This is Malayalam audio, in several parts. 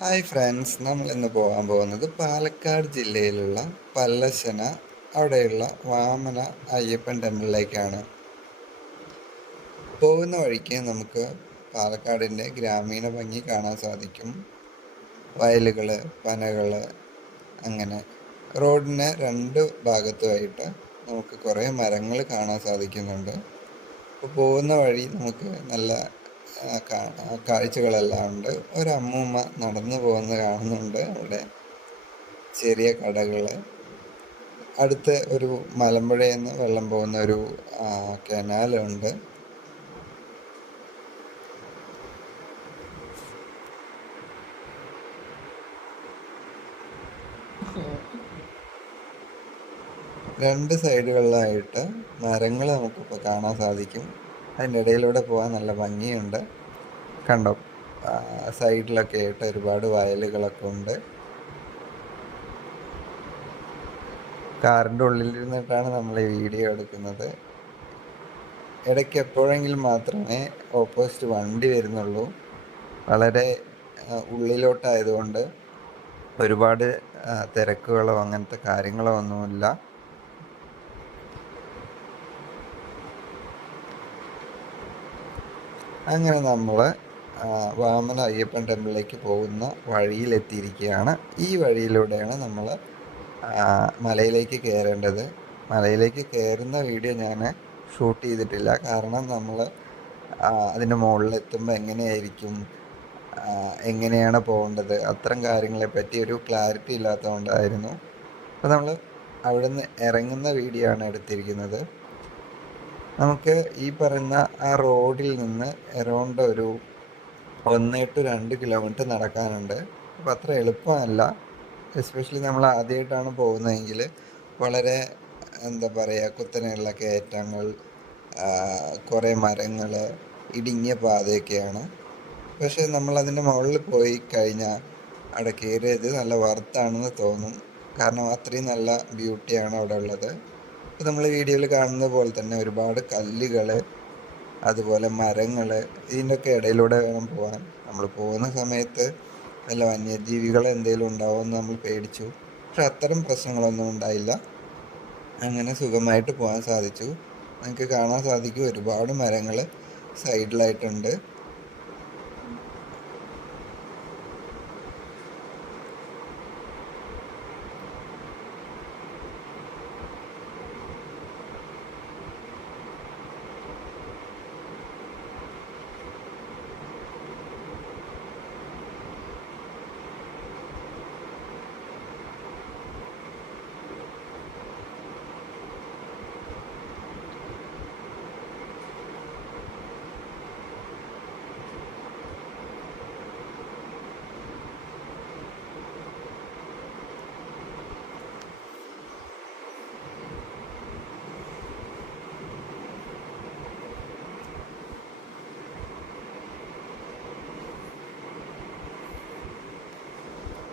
ഹായ് ഫ്രണ്ട്സ് നമ്മൾ ഇന്ന് പോകാൻ പോകുന്നത് പാലക്കാട് ജില്ലയിലുള്ള പല്ലശന അവിടെയുള്ള വാമന അയ്യപ്പൻ ടെമ്പിളിലേക്കാണ്. പോകുന്ന വഴിക്ക് നമുക്ക് പാലക്കാടിന്റെ ഗ്രാമീണ ഭംഗി കാണാൻ സാധിക്കും. വയലുകൾ പനകൾ അങ്ങനെ റോഡിന് രണ്ട് ഭാഗത്തുമായിട്ട് നമുക്ക് കുറേ മരങ്ങൾ കാണാൻ സാധിക്കുന്നുണ്ട്. അപ്പോൾ പോകുന്ന വഴി നമുക്ക് നല്ല കാഴ്ചകളെല്ലാം ഉണ്ട്. ഒരമ്മൂമ്മ നടന്നു പോകുന്നത് കാണുന്നുണ്ട് അവിടെ. ചെറിയ കടകൾ അടുത്ത് ഒരു മലമ്പുഴയിൽ നിന്ന് വെള്ളം പോകുന്ന ഒരു കനാലുണ്ട്. രണ്ട് സൈഡുകളിലായിട്ട് മരങ്ങൾ നമുക്കിപ്പോൾ കാണാൻ സാധിക്കും. അതിന്റെ ഇടയിലൂടെ പോകാൻ നല്ല ഭംഗിയുണ്ട്. കണ്ടോ? സൈഡിലൊക്കെ ആയിട്ട് ഒരുപാട് വയലുകളൊക്കെ ഉണ്ട്. കാറിന്റെ ഉള്ളിലിരുന്നിട്ടാണ് നമ്മൾ ഈ വീഡിയോ എടുക്കുന്നത്. ഇടയ്ക്ക് എപ്പോഴെങ്കിലും മാത്രമേ ഓപ്പോസിറ്റ് വണ്ടി വരുന്നുള്ളൂ. വളരെ ഉള്ളിലോട്ടായതുകൊണ്ട് ഒരുപാട് തിരക്കുകളോ അങ്ങനത്തെ കാര്യങ്ങളോ ഒന്നുമില്ല. അങ്ങനെ നമ്മൾ വാമന അയ്യപ്പൻ ടെമ്പിളിലേക്ക് പോകുന്ന വഴിയിലെത്തിയിരിക്കുകയാണ്. ഈ വഴിയിലൂടെയാണ് നമ്മൾ മലയിലേക്ക് കയറേണ്ടത്. മലയിലേക്ക് കയറുന്ന വീഡിയോ ഞാൻ ഷൂട്ട് ചെയ്തിട്ടില്ല. കാരണം നമ്മൾ അതിന്റെ മുകളിലെത്തുമ്പോൾ എങ്ങനെയായിരിക്കും എങ്ങനെയാണ് പോകേണ്ടത്? അത്തരം കാര്യങ്ങളെ പറ്റി ഒരു ക്ലാരിറ്റി ഇല്ലാത്തതുകൊണ്ടായിരുന്നു. അപ്പോൾ നമ്മൾ നിന്ന് ഇറങ്ങുന്ന വീഡിയോ ആണ് എടുത്തിരിക്കുന്നത്. നമുക്ക് ഈ പറയുന്ന ആ റോഡിൽ നിന്ന് എറൗണ്ട് ഒരു ഒന്ന് ടു രണ്ട് കിലോമീറ്റർ നടക്കാനുണ്ട്. അപ്പോൾ അത്ര എളുപ്പമല്ല. എസ്പെഷ്യലി നമ്മൾ ആദ്യമായിട്ടാണ് പോകുന്നതെങ്കിൽ വളരെ എന്താ പറയുക കുത്തനെയുള്ള കയറ്റങ്ങൾ കുറേ മരങ്ങൾ ഇടുങ്ങിയ പാതയൊക്കെയാണ്. പക്ഷേ നമ്മൾ അതിന്റെ മുകളിൽ പോയി കഴിഞ്ഞാൽ അവിടെ കയറിയത് നല്ല വർത്താണെന്ന് തോന്നും. കാരണം അത്രയും നല്ല ബ്യൂട്ടിയാണ് അവിടെ ഉള്ളത്. നമ്മൾ വീഡിയോയിൽ കാണുന്ന പോലെ തന്നെ ഒരുപാട് കല്ലുകൾ അതുപോലെ മരങ്ങൾ ഇതിന്റെയൊക്കെ ഇടയിലൂടെ വേണം പോകാൻ നമ്മൾ പോകുന്ന സമയത്ത് നല്ല വന്യജീവികൾ എന്തെങ്കിലും ഉണ്ടാവുമെന്ന് നമ്മൾ പേടിച്ചു. പക്ഷെ അത്തരം പ്രശ്നങ്ങളൊന്നും ഉണ്ടായില്ല. അങ്ങനെ സുഖമായിട്ട് പോകാൻ സാധിച്ചു. നമുക്ക് കാണാൻ സാധിക്കും ഒരുപാട് മരങ്ങൾ സൈഡിലായിട്ടുണ്ട്.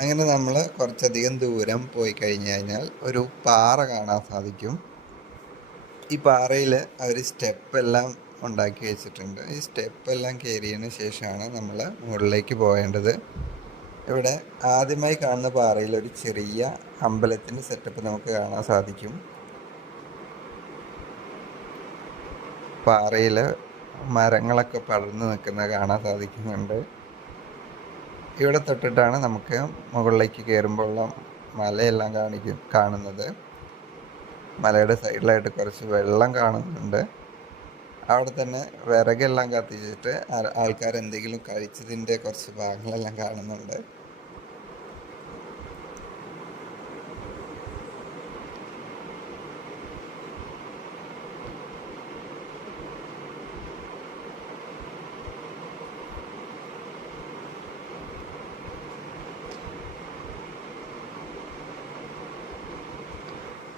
അങ്ങനെ നമ്മൾ കുറച്ചധികം ദൂരം പോയി കഴിഞ്ഞ് കഴിഞ്ഞാൽ ഒരു പാറ കാണാൻ സാധിക്കും. ഈ പാറയിൽ അവർ സ്റ്റെപ്പെല്ലാം ഉണ്ടാക്കി വെച്ചിട്ടുണ്ട്. ഈ സ്റ്റെപ്പെല്ലാം കയറിയതിന് ശേഷമാണ് നമ്മൾ മുകളിലേക്ക് പോകേണ്ടത്. ഇവിടെ ആദ്യമായി കാണുന്ന പാറയിൽ ഒരു ചെറിയ അമ്പലത്തിന്റെ സെറ്റപ്പ് നമുക്ക് കാണാൻ സാധിക്കും. പാറയിൽ മരങ്ങളൊക്കെ പടർന്നു നിൽക്കുന്നത് കാണാൻ സാധിക്കുന്നുണ്ട്. ഇവിടെ തൊട്ടിട്ടാണ് നമുക്ക് മുകളിലേക്ക് കയറുമ്പോഴുള്ള മലയെല്ലാം കാണിക്കും കാണുന്നത്. മലയുടെ സൈഡിലായിട്ട് കുറച്ച് വെള്ളം കാണുന്നുണ്ട്. അവിടെ തന്നെ വിറകെല്ലാം കത്തിച്ചിട്ട് ആൾക്കാർ എന്തെങ്കിലും കഴിച്ചതിന്റെ കുറച്ച് ഭാഗങ്ങളെല്ലാം കാണുന്നുണ്ട്.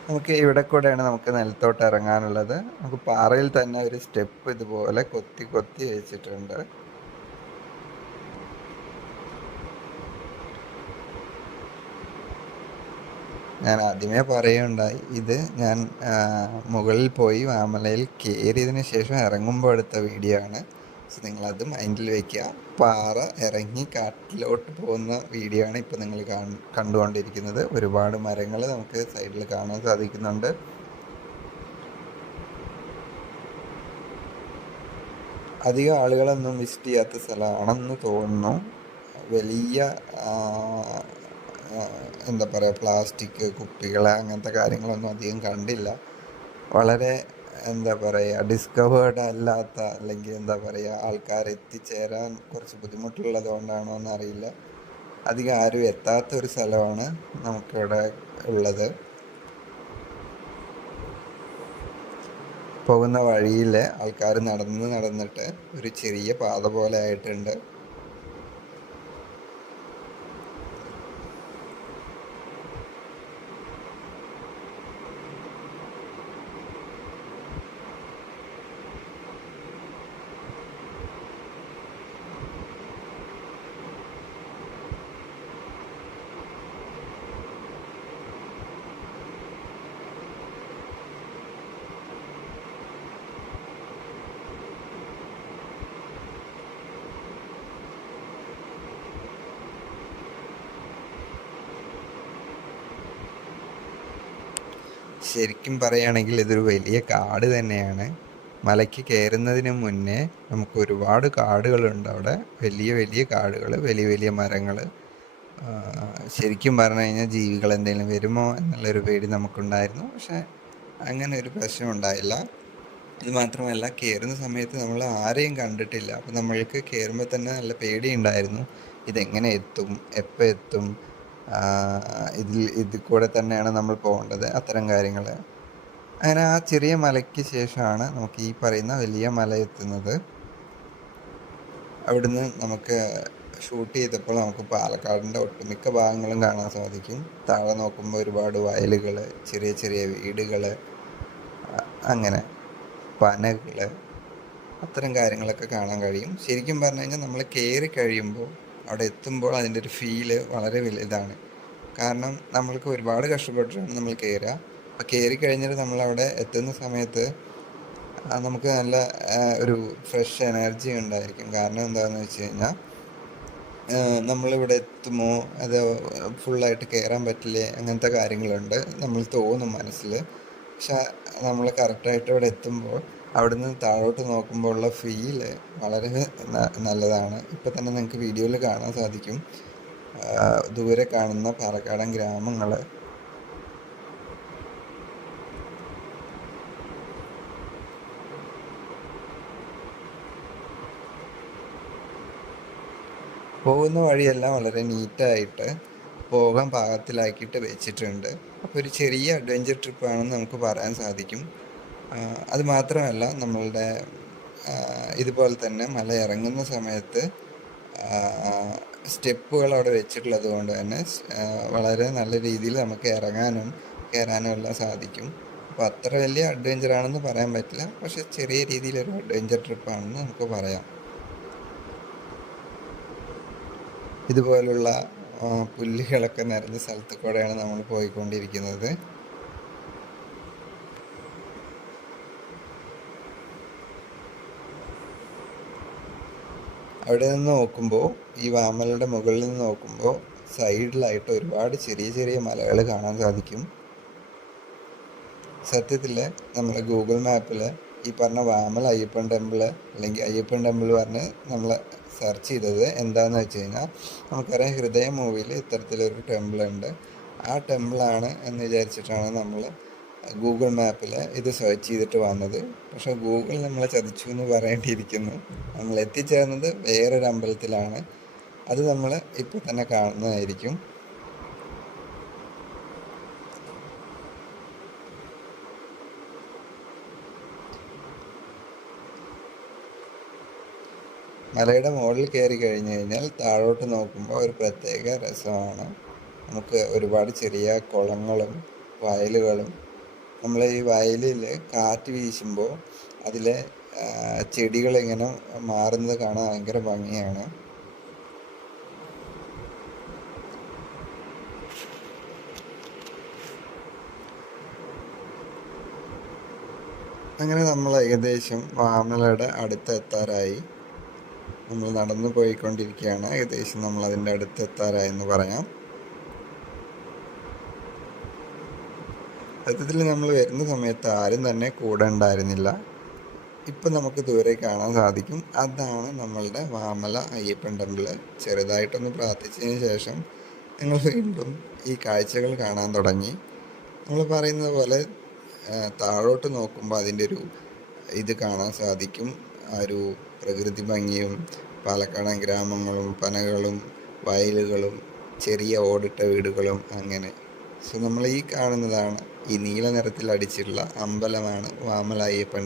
നമുക്ക് ഇവിടെ കൂടെയാണ് നമുക്ക് നിലത്തോട്ട് ഇറങ്ങാനുള്ളത്. നമുക്ക് പാറയിൽ തന്നെ ഒരു സ്റ്റെപ്പ് ഇതുപോലെ കൊത്തി കൊത്തി വെച്ചിട്ടുണ്ട്. ഞാൻ ആദ്യമേ പറയുണ്ടായി ഇത് ഞാൻ മുകളിൽ പോയി വാമലയിൽ കയറിയതിന് ശേഷം ഇറങ്ങുമ്പോൾ എടുത്ത വീഡിയോ ആണ്. സോ നിങ്ങളത് മൈൻഡിൽ വെക്കുക പാറ ഇറങ്ങി കാട്ടിലോട്ട് പോകുന്ന വീഡിയോ ആണ് ഇപ്പോൾ നിങ്ങൾ കണ്ടുകൊണ്ടിരിക്കുന്നത്. ഒരുപാട് മരങ്ങൾ നമുക്ക് സൈഡിൽ കാണാൻ സാധിക്കുന്നുണ്ട്. അധികം ആളുകളൊന്നും വിസിറ്റ് ചെയ്യാത്ത സ്ഥലമാണെന്ന് തോന്നുന്നു. വലിയ എന്താ പറയുക പ്ലാസ്റ്റിക് കുപ്പികൾ അങ്ങനത്തെ കാര്യങ്ങളൊന്നും അധികം കണ്ടില്ല. വളരെ എന്താ പറയുക ഡിസ്കവേർഡ് അല്ലാത്ത അല്ലെങ്കിൽ എന്താ പറയുക ആൾക്കാർ എത്തിച്ചേരാൻ കുറച്ച് ബുദ്ധിമുട്ടുള്ളത് കൊണ്ടാണോ എന്നറിയില്ല. അധികം ആരും എത്താത്ത ഒരു സ്ഥലമാണ് നമുക്കിവിടെ ഉള്ളത്. പോകുന്ന വഴിയിൽ ആൾക്കാർ നടന്ന് നടന്നിട്ട് ഒരു ചെറിയ പാത പോലെ ആയിട്ടുണ്ട്. ശരിക്കും പറയുകയാണെങ്കിൽ ഇതൊരു വലിയ കാട് തന്നെയാണ്. മലയ്ക്ക് കയറുന്നതിന് മുന്നേ നമുക്ക് ഒരുപാട് കാടുകളുണ്ട് അവിടെ. വലിയ വലിയ കാടുകൾ വലിയ വലിയ മരങ്ങൾ ശരിക്കും പറഞ്ഞു കഴിഞ്ഞാൽ ജീവികൾ എന്തെങ്കിലും വരുമോ എന്നുള്ളൊരു പേടി നമുക്കുണ്ടായിരുന്നു. പക്ഷേ അങ്ങനെ ഒരു പ്രശ്നം ഉണ്ടായില്ല. ഇത് മാത്രമല്ല കയറുന്ന സമയത്ത് നമ്മൾ ആരെയും കണ്ടിട്ടില്ല. അപ്പോൾ നമ്മൾക്ക് കയറുമ്പോൾ തന്നെ നല്ല പേടിയുണ്ടായിരുന്നു ഇതെങ്ങനെ എത്തും? എപ്പോൾ എത്തും? ഇതിൽ ഇതിൽ കൂടെ തന്നെയാണ് നമ്മൾ പോകേണ്ടത് അത്തരം കാര്യങ്ങൾ. അങ്ങനെ ആ ചെറിയ മലയ്ക്ക് ശേഷമാണ് നമുക്ക് ഈ പറയുന്ന വലിയ മല എത്തുന്നത്. അവിടുന്ന് നമുക്ക് ഷൂട്ട് ചെയ്തപ്പോൾ നമുക്ക് പാലക്കാടിന്റെ ഒട്ടുമിക്ക ഭാഗങ്ങളും കാണാൻ സാധിക്കും. താഴെ നോക്കുമ്പോൾ ഒരുപാട് വയലുകൾ ചെറിയ ചെറിയ വീടുകൾ അങ്ങനെ പനകൾ അത്തരം കാര്യങ്ങളൊക്കെ കാണാൻ കഴിയും. ശരിക്കും പറഞ്ഞു കഴിഞ്ഞാൽ നമ്മൾ കയറി കഴിയുമ്പോൾ അവിടെ എത്തുമ്പോൾ അതിന്റെ ഒരു ഫീൽ വളരെ വലുതാണ് കാരണം നമ്മൾക്ക് ഒരുപാട് കഷ്ടപ്പെട്ടിട്ടാണ് നമ്മൾ കയറുക അപ്പോൾ കയറി കഴിഞ്ഞിട്ട് നമ്മളവിടെ എത്തുന്ന സമയത്ത് നമുക്ക് നല്ല ഒരു ഫ്രഷ് എനർജി ഉണ്ടായിരിക്കും. കാരണം എന്താണെന്ന് വെച്ച് കഴിഞ്ഞാൽ നമ്മളിവിടെ എത്തുമോ അത് ഫുള്ളായിട്ട് കയറാൻ പറ്റില്ലേ അങ്ങനത്തെ കാര്യങ്ങളുണ്ട്. നമ്മൾ തോന്നും മനസ്സിൽ. പക്ഷെ നമ്മൾ കറക്റ്റായിട്ട് ഇവിടെ എത്തുമ്പോൾ അവിടുന്ന് താഴോട്ട് നോക്കുമ്പോൾ ഉള്ള ഫീൽ വളരെ നല്ലതാണ്. ഇപ്പം തന്നെ നിങ്ങൾക്ക് വീഡിയോയിൽ കാണാൻ സാധിക്കും. ദൂരെ കാണുന്ന പാലക്കാടൻ ഗ്രാമങ്ങൾ പോകുന്ന വഴിയെല്ലാം വളരെ നീറ്റായിട്ട് പോകാൻ പാകത്തിലാക്കിയിട്ട് വെച്ചിട്ടുണ്ട്. അപ്പോൾ ഒരു ചെറിയ അഡ്വഞ്ചർ ട്രിപ്പാണെന്ന് നമുക്ക് പറയാൻ സാധിക്കും. അത് മാത്രമല്ല നമ്മളുടെ ഇതുപോലെ തന്നെ മല ഇറങ്ങുന്ന സമയത്ത് സ്റ്റെപ്പുകൾ അവിടെ വെച്ചിട്ടുള്ളത് കൊണ്ട് തന്നെ വളരെ നല്ല രീതിയിൽ നമുക്ക് ഇറങ്ങാനും കയറാനും എല്ലാം സാധിക്കും. അപ്പോൾ അത്ര വലിയ അഡ്വഞ്ചർ ആണെന്ന് പറയാൻ പറ്റില്ല. പക്ഷെ ചെറിയ രീതിയിലൊരു അഡ്വഞ്ചർ ട്രിപ്പാണെന്ന് നമുക്ക് പറയാം. ഇതുപോലുള്ള പുല്ലുകളൊക്കെ നിറഞ്ഞ സ്ഥലത്ത് കൂടെയാണ് നമ്മൾ പോയിക്കൊണ്ടിരിക്കുന്നത്. അവിടെ നിന്ന് നോക്കുമ്പോൾ ഈ വാമലയുടെ മുകളിൽ നിന്ന് നോക്കുമ്പോൾ സൈഡിലായിട്ട് ഒരുപാട് ചെറിയ ചെറിയ മലകൾ കാണാൻ സാധിക്കും. സത്യത്തിൽ നമ്മൾ ഗൂഗിൾ മാപ്പിൽ ഈ പറഞ്ഞ വാമൽ അയ്യപ്പൻ ടെമ്പിൾ അല്ലെങ്കിൽ അയ്യപ്പൻ ടെമ്പിൾ പറഞ്ഞ് നമ്മൾ സെർച്ച് ചെയ്തത് എന്താണെന്ന് വെച്ച് കഴിഞ്ഞാൽ നമുക്കറിയാം ഹൃദയ മൂവിയിൽ ഇത്തരത്തിലൊരു ടെമ്പിൾ ഉണ്ട് ആ ടെമ്പിളാണ് എന്ന് വിചാരിച്ചിട്ടാണ് നമ്മൾ ഗൂഗിൾ മാപ്പിൽ ഇത് സെർച്ച് ചെയ്തിട്ട് വന്നത്. പക്ഷേ ഗൂഗിൾ നമ്മളെ ചതിച്ചു എന്ന് പറയേണ്ടിയിരിക്കുന്നു. നമ്മൾ എത്തിച്ചേർന്നത് വേറൊരു അമ്പലത്തിലാണ്. അത് നമ്മൾ ഇപ്പോൾ തന്നെ കാണുന്നതായിരിക്കും. മലയുടെ മുകളിൽ കയറി കഴിഞ്ഞു കഴിഞ്ഞാൽ താഴോട്ട് നോക്കുമ്പോൾ ഒരു പ്രത്യേക രസമാണ്. നമുക്ക് ഒരുപാട് ചെറിയ കുളങ്ങളും വയലുകളും നമ്മൾ ഈ വയലിൽ കാറ്റ് വീശുമ്പോൾ അതിലെ ചെടികൾ എങ്ങനെ മാറുന്നത് കാണാൻ ഭയങ്കര ഭംഗിയാണ്. അങ്ങനെ നമ്മൾ ഏകദേശം വാമലയുടെ അടുത്ത് എത്താറായി. നമ്മൾ നടന്നു പോയിക്കൊണ്ടിരിക്കുകയാണ്. ഏകദേശം നമ്മൾ അതിന്റെ അടുത്തെത്താറായെന്ന് പറയാം. സത്യത്തിൽ നമ്മൾ വരുന്ന സമയത്ത് ആരും തന്നെ കൂടെ ഉണ്ടായിരുന്നില്ല. ഇപ്പം നമുക്ക് ദൂരെ കാണാൻ സാധിക്കും. അതാണ് നമ്മളുടെ വാമല അയ്യപ്പൻ ടെമ്പിൾ. ചെറുതായിട്ടൊന്ന് പ്രാർത്ഥിച്ചതിന് ശേഷം ഞങ്ങൾ വീണ്ടും ഈ കാഴ്ചകൾ കാണാൻ തുടങ്ങി. നമ്മൾ പറയുന്നത് പോലെ താഴോട്ട് നോക്കുമ്പോൾ അതിന്റെ ഒരു ഇത് കാണാൻ സാധിക്കും. ആ ഒരു പ്രകൃതി ഭംഗിയും പാലക്കാടൻ ഗ്രാമങ്ങളും പനകളും വയലുകളും ചെറിയ ഓടിട്ട വീടുകളും അങ്ങനെ. സോ നമ്മൾ ഈ കാണുന്നതാണ് ഈ നീല നിറത്തിൽ അടിച്ചിട്ടുള്ള അമ്പലമാണ് വാമല അയ്യപ്പൻ